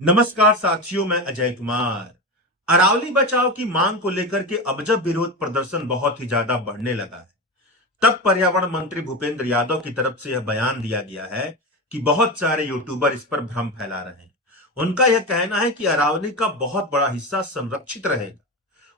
नमस्कार साथियों, मैं अजय कुमार। अरावली बचाओ की मांग को लेकर के अब जब विरोध प्रदर्शन बहुत ही ज्यादा बढ़ने लगा है, तब पर्यावरण मंत्री भूपेंद्र यादव की तरफ से यह बयान दिया गया है कि बहुत सारे यूट्यूबर इस पर भ्रम फैला रहे हैं। उनका यह कहना है कि अरावली का बहुत बड़ा हिस्सा संरक्षित रहेगा।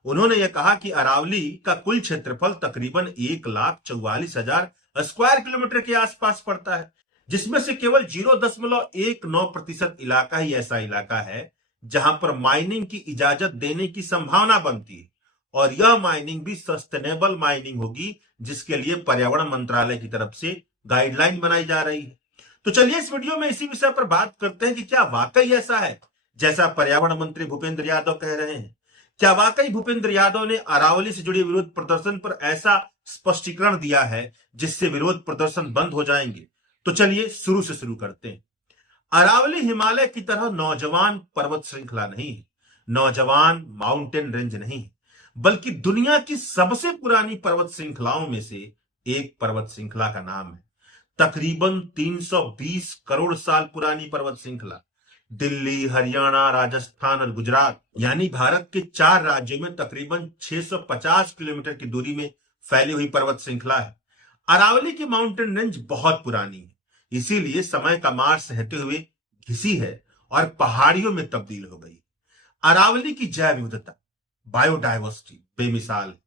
उन्होंने यह कहा कि अरावली का कुल क्षेत्रफल तकरीबन 1,44,000 स्क्वायर किलोमीटर के आसपास पड़ता है, जिसमें से केवल 0.19% इलाका ही ऐसा इलाका है जहां पर माइनिंग की इजाजत देने की संभावना बनती है, और यह माइनिंग भी सस्टेनेबल माइनिंग होगी, जिसके लिए पर्यावरण मंत्रालय की तरफ से गाइडलाइन बनाई जा रही है। तो चलिए इस वीडियो में इसी विषय पर बात करते हैं कि क्या वाकई ऐसा है जैसा पर्यावरण मंत्री भूपेंद्र यादव कह रहे हैं। क्या वाकई भूपेंद्र यादव ने अरावली से जुड़े विरोध प्रदर्शन पर ऐसा स्पष्टीकरण दिया है जिससे विरोध प्रदर्शन बंद हो जाएंगे? तो चलिए शुरू से शुरू करते हैं। अरावली हिमालय की तरह नौजवान पर्वत श्रृंखला नहीं है, नौजवान माउंटेन रेंज नहीं है, बल्कि दुनिया की सबसे पुरानी पर्वत श्रृंखलाओं में से एक पर्वत श्रृंखला का नाम है। तकरीबन 320 करोड़ साल पुरानी पर्वत श्रृंखला दिल्ली, हरियाणा, राजस्थान और गुजरात यानी भारत के 4 राज्यों में तकरीबन 650 किलोमीटर की दूरी में फैली हुई पर्वत श्रृंखला है। अरावली की माउंटेन रेंज बहुत पुरानी है, इसीलिए समय का मार सहते हुए घिसी है और पहाड़ियों में तब्दील हो गई। अरावली की जैव विविधता, बायोडायवर्सिटी बेमिसाल है।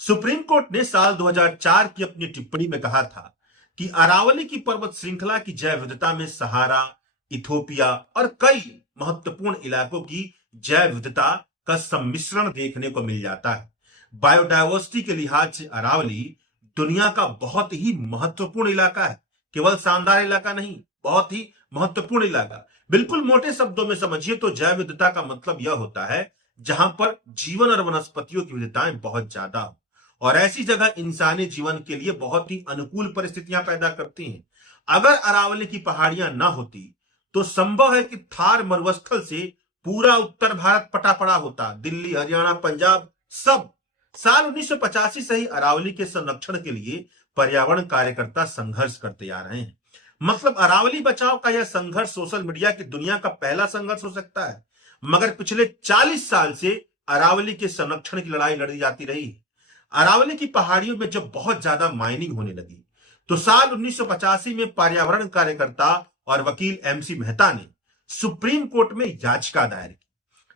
सुप्रीम कोर्ट ने साल 2004 की अपनी टिप्पणी में कहा था कि अरावली की पर्वत श्रृंखला की जैव विविधता में सहारा, इथोपिया और कई महत्वपूर्ण इलाकों की जैव विविधता का सम्मिश्रण देखने को मिल जाता है। बायोडायवर्सिटी के लिहाज से अरावली दुनिया का बहुत ही महत्वपूर्ण इलाका है। केवल शानदार इलाका नहीं, बहुत ही महत्वपूर्ण इलाका। बिल्कुल मोटे शब्दों में समझिए तो जैव विविधता का मतलब यह होता है जहां पर जीवन और वनस्पतियों की विविधताएं बहुत ज्यादा हो, और ऐसी जगह इंसानी जीवन के लिए बहुत ही अनुकूल परिस्थितियां पैदा करती हैं। अगर अरावली की पहाड़ियां न होती तो संभव है कि थार मरुस्थल से पूरा उत्तर भारत पटा पड़ा होता। दिल्ली, हरियाणा, पंजाब सब। साल 1985 से ही अरावली के संरक्षण के लिए पर्यावरण कार्यकर्ता संघर्ष करते आ रहे हैं। मतलब अरावली बचाओ का यह संघर्ष सोशल मीडिया की दुनिया का पहला संघर्ष हो सकता है, मगर पिछले 40 साल से अरावली के संरक्षण की लड़ाई लड़ी जाती रही है। अरावली की पहाड़ियों में जब बहुत ज्यादा माइनिंग होने लगी तो साल 1985 में पर्यावरण कार्यकर्ता और वकील एमसी मेहता ने सुप्रीम कोर्ट में याचिका दायर की।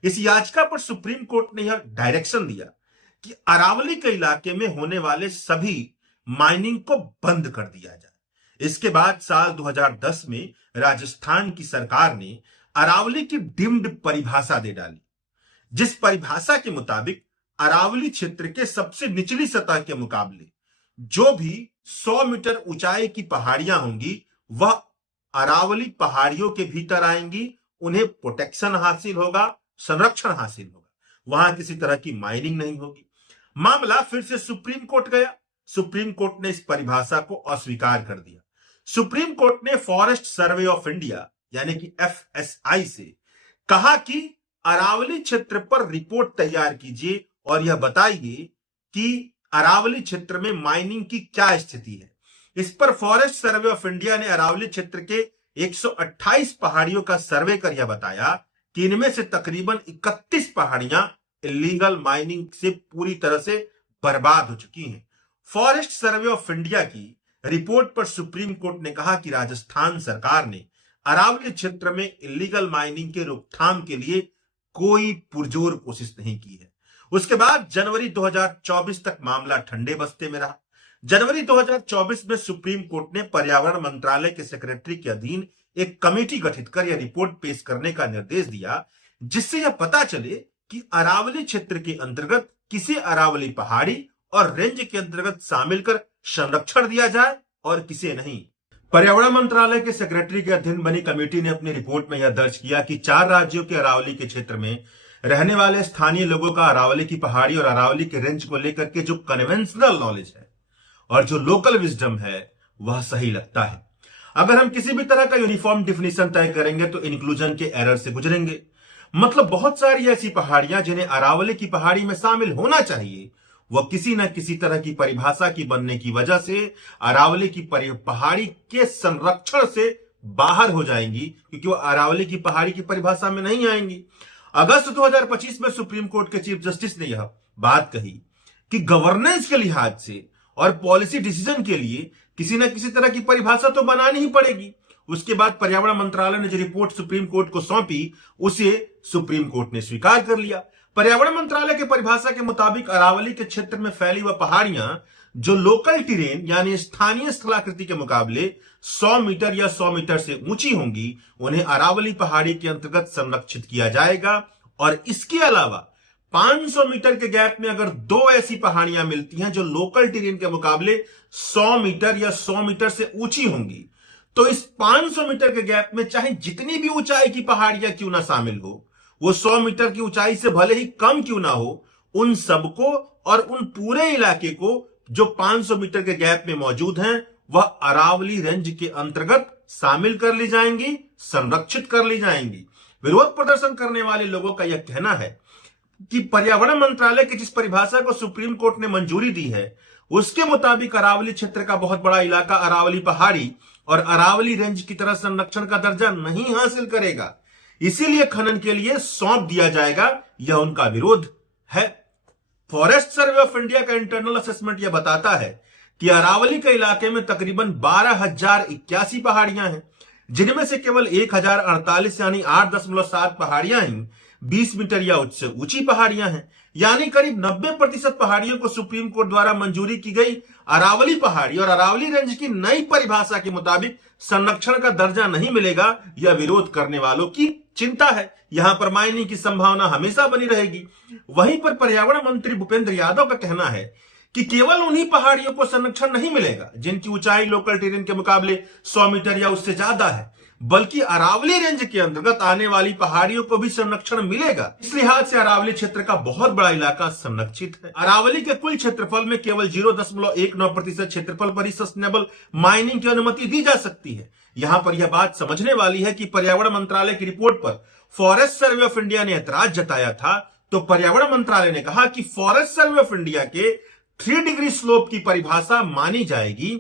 इस याचिका पर सुप्रीम कोर्ट ने यह डायरेक्शन दिया कि अरावली के इलाके में होने वाले सभी माइनिंग को बंद कर दिया जाए। इसके बाद साल 2010 में राजस्थान की सरकार ने अरावली की डीम्ड परिभाषा दे डाली, जिस परिभाषा के मुताबिक अरावली क्षेत्र के सबसे निचली सतह के मुकाबले जो भी 100 मीटर ऊंचाई की पहाड़ियां होंगी वह अरावली पहाड़ियों के भीतर आएंगी। उन्हें प्रोटेक्शन हासिल होगा, संरक्षण हासिल होगा, वहां किसी तरह की माइनिंग नहीं होगी। मामला फिर से सुप्रीम कोर्ट गया। सुप्रीम कोर्ट ने इस परिभाषा को अस्वीकार कर दिया। सुप्रीम कोर्ट ने फॉरेस्ट सर्वे ऑफ इंडिया यानी कि एफएसआई से कहा कि अरावली क्षेत्र पर रिपोर्ट तैयार कीजिए और यह बताइए कि अरावली क्षेत्र में माइनिंग की क्या स्थिति है। इस पर फॉरेस्ट सर्वे ऑफ इंडिया ने अरावली क्षेत्र के 128 पहाड़ियों का सर्वे कर यह बताया कि इनमें से तकरीबन 31 पहाड़ियां इलीगल माइनिंग से पूरी तरह से बर्बाद हो चुकी हैं। फॉरेस्ट सर्वे ऑफ इंडिया की रिपोर्ट पर सुप्रीम कोर्ट ने कहा कि राजस्थान सरकार ने अरावली क्षेत्र में इलीगल माइनिंग के रोकथाम के लिए कोई पुरजोर कोशिश नहीं की है। उसके बाद जनवरी 2024 तक मामला ठंडे बस्ते में रहा। जनवरी 2024 में सुप्रीम कोर्ट ने पर्यावरण मंत्रालय के सेक्रेटरी के अधीन एक कमेटी गठित कर यह रिपोर्ट पेश करने का निर्देश दिया, जिससे यह पता चले कि अरावली क्षेत्र के अंतर्गत किसे अरावली पहाड़ी और रेंज के अंतर्गत शामिल कर संरक्षण दिया जाए और किसे नहीं। पर्यावरण मंत्रालय के सेक्रेटरी के अधीन बनी कमेटी ने अपनी रिपोर्ट में यह दर्ज किया कि 4 राज्यों के अरावली के क्षेत्र में रहने वाले स्थानीय लोगों का अरावली की पहाड़ी और अरावली के रेंज को लेकर के जो कन्वेंशनल नॉलेज है और जो लोकल विजडम है वह सही लगता है। अगर हम किसी भी तरह का यूनिफॉर्म डिफिनीशन तय करेंगे तो इंक्लूजन के एरर से गुजरेंगे। मतलब बहुत सारी ऐसी पहाड़ियां जिन्हें अरावली की पहाड़ी में शामिल होना चाहिए वह किसी न किसी तरह की परिभाषा की बनने की वजह से अरावली की पहाड़ी के संरक्षण से बाहर हो जाएंगी क्योंकि वो अरावली की पहाड़ी की परिभाषा में नहीं आएंगी। अगस्त 2025 में सुप्रीम कोर्ट के चीफ जस्टिस ने यह बात कही कि गवर्नेंस के लिहाज से और पॉलिसी डिसीजन के लिए किसी न किसी तरह की परिभाषा तो बनानी ही पड़ेगी। उसके बाद पर्यावरण मंत्रालय ने जो रिपोर्ट सुप्रीम कोर्ट को सौंपी उसे सुप्रीम कोर्ट ने स्वीकार कर लिया। पर्यावरण मंत्रालय के परिभाषा के मुताबिक अरावली के क्षेत्र में फैली वह पहाड़ियां जो लोकल टेरेन यानी स्थानीय स्थलाकृति के मुकाबले 100 मीटर या 100 मीटर से ऊंची होंगी, उन्हें अरावली पहाड़ी के अंतर्गत संरक्षित किया जाएगा। और इसके अलावा 500 मीटर के गैप में अगर दो ऐसी पहाड़ियां मिलती हैं जो लोकल टेरेन के मुकाबले 100 मीटर या 100 मीटर से ऊंची होंगी, तो इस 500 मीटर के गैप में चाहे जितनी भी ऊंचाई की पहाड़ियां क्यों ना शामिल हो, वो 100 मीटर की ऊंचाई से भले ही कम क्यों ना हो, उन सबको और उन पूरे इलाके को जो 500 मीटर के गैप में मौजूद हैं वह अरावली रेंज के अंतर्गत शामिल कर ली जाएंगी, संरक्षित कर ली जाएंगी। विरोध प्रदर्शन करने वाले लोगों का यह कहना है कि पर्यावरण मंत्रालय की जिस परिभाषा को सुप्रीम कोर्ट ने मंजूरी दी है उसके मुताबिक अरावली क्षेत्र का बहुत बड़ा इलाका अरावली पहाड़ी और अरावली रेंज की तरह संरक्षण का दर्जा नहीं हासिल करेगा, इसीलिए खनन के लिए सौंप दिया जाएगा। यह उनका विरोध है। फॉरेस्ट सर्वे ऑफ इंडिया का इंटरनल असेसमेंट यह बताता है कि अरावली के इलाके में तकरीबन 12,081 पहाड़ियां हैं, जिनमें से केवल 1,048 यानी 8.7 पहाड़ियां ही 20 मीटर या उससे ऊंची पहाड़ियां हैं। यानी करीब 90% पहाड़ियों को सुप्रीम कोर्ट द्वारा मंजूरी की गई अरावली पहाड़ी और अरावली रेंज की नई परिभाषा के मुताबिक संरक्षण का दर्जा नहीं मिलेगा। यह विरोध करने वालों की चिंता है। यहां पर माइनिंग की संभावना हमेशा बनी रहेगी। वहीं पर पर्यावरण मंत्री भूपेंद्र यादव का कहना है कि केवल उन्हीं पहाड़ियों को संरक्षण नहीं मिलेगा जिनकी ऊंचाई लोकल टेरेन के मुकाबले 100 मीटर या उससे ज्यादा है, बल्कि अरावली रेंज के अंतर्गत आने वाली पहाड़ियों को भी संरक्षण मिलेगा। इस लिहाज से अरावली क्षेत्र का बहुत बड़ा इलाका संरक्षित है। अरावली के कुल क्षेत्रफल में केवल 0.19% क्षेत्रफल पर ही सस्टेनेबल माइनिंग की अनुमति दी जा सकती है। यहां पर यह बात समझने वाली है कि पर्यावरण मंत्रालय की रिपोर्ट पर फॉरेस्ट सर्वे ऑफ इंडिया ने ऐतराज जताया था, तो पर्यावरण मंत्रालय ने कहा कि फॉरेस्ट सर्वे ऑफ इंडिया के 3 डिग्री स्लोप की परिभाषा मानी जाएगी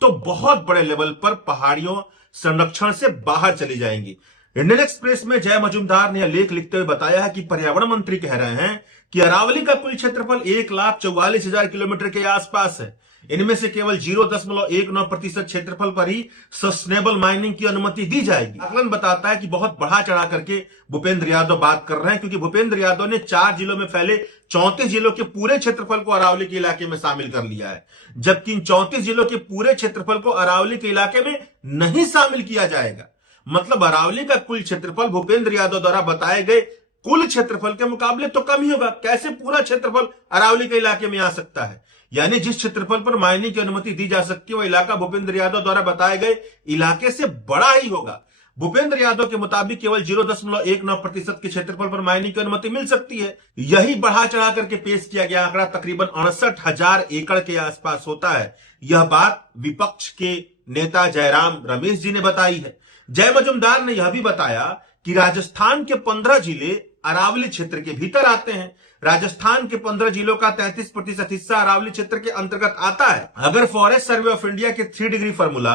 तो बहुत बड़े लेवल पर पहाड़ियों संरक्षण से बाहर चली जाएंगी। इंडियन एक्सप्रेस में जय मजूमदार ने यह लेख लिखते हुए बताया है कि पर्यावरण मंत्री कह रहे हैं कि अरावली का कुल क्षेत्रफल 1,44,000 किलोमीटर के आसपास है। इनमें से केवल 0.19% क्षेत्रफल पर ही सस्टेनेबल माइनिंग की अनुमति दी जाएगी। आकलन बताता है कि बहुत बढ़ा चढ़ा करके भूपेंद्र यादव बात कर रहे हैं, क्योंकि भूपेंद्र यादव ने 4 जिलों में फैले 34 जिलों के पूरे क्षेत्रफल को अरावली के इलाके में शामिल कर लिया है, जबकि इन 34 जिलों के पूरे क्षेत्रफल को अरावली के इलाके में नहीं शामिल किया जाएगा। मतलब अरावली का कुल क्षेत्रफल भूपेंद्र यादव द्वारा बताए गए कुल क्षेत्रफल के मुकाबले तो कम ही होगा। कैसे पूरा क्षेत्रफल अरावली के इलाके में आ सकता है? यानी जिस क्षेत्रफल पर माइनिंग की अनुमति दी जा सकती है वह इलाका भूपेंद्र यादव द्वारा बताए गए इलाके से बड़ा ही होगा। भूपेंद्र यादव के मुताबिक केवल 0.19% के क्षेत्रफल पर माइनिंग की अनुमति मिल सकती है। यही बढ़ा चढ़ा करके पेश किया गया आंकड़ा तकरीबन 69,000 एकड़ के आसपास होता है। यह बात विपक्ष के नेता जयराम रमेश जी ने बताई है। जय मजूमदार ने यह भी बताया कि राजस्थान के 15 जिले अरावली क्षेत्र के भीतर आते हैं। राजस्थान के 15 जिलों का 33% हिस्सा अरावली क्षेत्र के अंतर्गत आता है। अगर फॉरेस्ट सर्वे ऑफ इंडिया के 3 डिग्री फॉर्मूला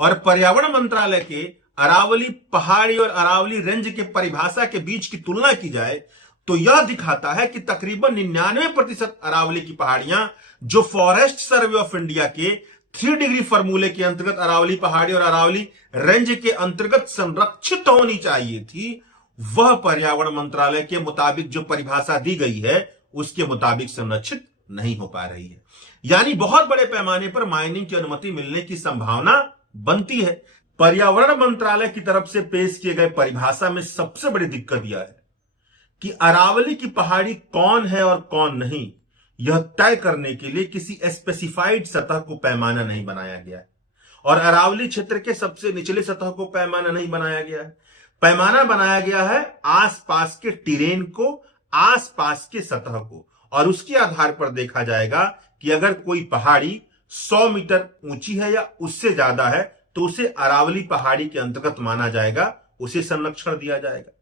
और पर्यावरण मंत्रालय के अरावली पहाड़ी और अरावली रेंज के परिभाषा के बीच की तुलना की जाए तो यह दिखाता है कि तकरीबन 99% अरावली की पहाड़ियां जो फॉरेस्ट सर्वे ऑफ इंडिया के 3 डिग्री फॉर्मूले के अंतर्गत अरावली पहाड़ी और अरावली रेंज के अंतर्गत संरक्षित होनी चाहिए थी, वह पर्यावरण मंत्रालय के मुताबिक जो परिभाषा दी गई है उसके मुताबिक संरक्षित नहीं हो पा रही है। यानी बहुत बड़े पैमाने पर माइनिंग की अनुमति मिलने की संभावना बनती है। पर्यावरण मंत्रालय की तरफ से पेश किए गए परिभाषा में सबसे बड़ी दिक्कत यह है कि अरावली की पहाड़ी कौन है और कौन नहीं, यह तय करने के लिए किसी स्पेसिफाइड सतह को पैमाना नहीं बनाया गया है। और अरावली क्षेत्र के सबसे निचले सतह को पैमाना नहीं बनाया गया है। पैमाना बनाया गया है आसपास के टेरेन को, आसपास के सतह को, और उसके आधार पर देखा जाएगा कि अगर कोई पहाड़ी 100 मीटर ऊंची है या उससे ज्यादा है तो उसे अरावली पहाड़ी के अंतर्गत माना जाएगा, उसे संरक्षण दिया जाएगा।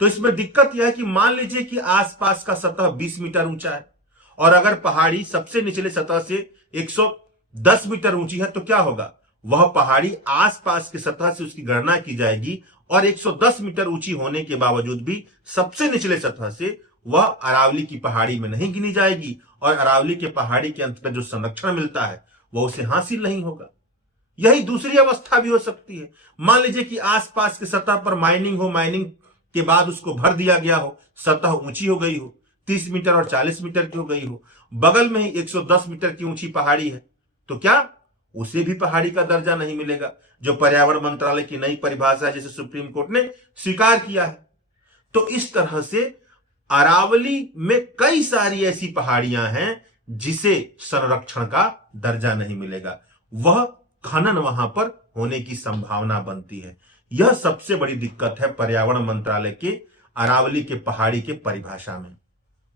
तो इसमें दिक्कत यह है कि मान लीजिए कि आसपास का सतह 20 मीटर ऊंचा है और अगर पहाड़ी सबसे निचले सतह से 110 मीटर ऊंची है तो क्या होगा? वह पहाड़ी आसपास की सतह से उसकी गणना की जाएगी और 110 मीटर ऊंची होने के बावजूद भी सबसे निचले सतह से वह अरावली की पहाड़ी में नहीं गिनी जाएगी और अरावली के पहाड़ी के अंतर्गत जो संरक्षण मिलता है वह उसे हासिल नहीं होगा। यही दूसरी अवस्था भी हो सकती है। मान लीजिए कि आसपास की सतह पर माइनिंग हो, माइनिंग के बाद उसको भर दिया गया हो, सतह ऊंची हो गई हो, 30 मीटर और 40 मीटर की हो गई हो, बगल में ही 110 मीटर की ऊंची पहाड़ी है, तो क्या उसे भी पहाड़ी का दर्जा नहीं मिलेगा, जो पर्यावरण मंत्रालय की नई परिभाषा है जिसे सुप्रीम कोर्ट ने स्वीकार किया है। तो इस तरह से अरावली में कई सारी ऐसी पहाड़ियां हैं जिसे संरक्षण का दर्जा नहीं मिलेगा, वह खनन वहां पर होने की संभावना बनती है। यह सबसे बड़ी दिक्कत है पर्यावरण मंत्रालय के अरावली के पहाड़ी के परिभाषा में।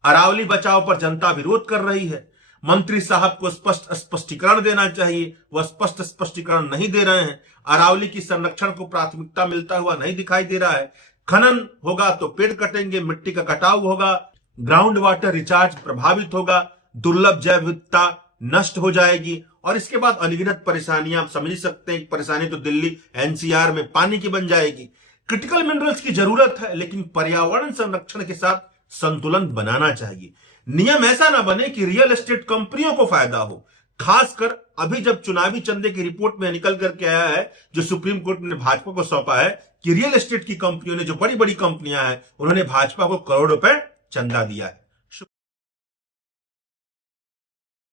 अरावली बचाओ पर जनता विरोध कर रही है। मंत्री साहब को स्पष्ट स्पष्टीकरण देना चाहिए, वह स्पष्ट स्पष्टीकरण नहीं दे रहे हैं। अरावली की संरक्षण को प्राथमिकता मिलता हुआ नहीं दिखाई दे रहा है। खनन होगा तो पेड़ कटेंगे, मिट्टी का कटाव होगा, ग्राउंड वाटर रिचार्ज प्रभावित होगा, दुर्लभ जैव विविधता नष्ट हो जाएगी और इसके बाद अनगिनत परेशानियां आप समझ सकते हैं। परेशानी तो दिल्ली एनसीआर में पानी की बन जाएगी। क्रिटिकल मिनरल्स की जरूरत है, लेकिन पर्यावरण संरक्षण के साथ संतुलन बनाना चाहिए। नियम ऐसा ना बने कि रियल एस्टेट कंपनियों को फायदा हो। खासकर अभी जब चुनावी चंदे की रिपोर्ट में निकल करके आया है, जो सुप्रीम कोर्ट ने भाजपा को सौंपा है, कि रियल एस्टेट की कंपनियों ने, जो बड़ी बड़ी कंपनियां हैं, उन्होंने भाजपा को करोड़ रुपए चंदा दिया है।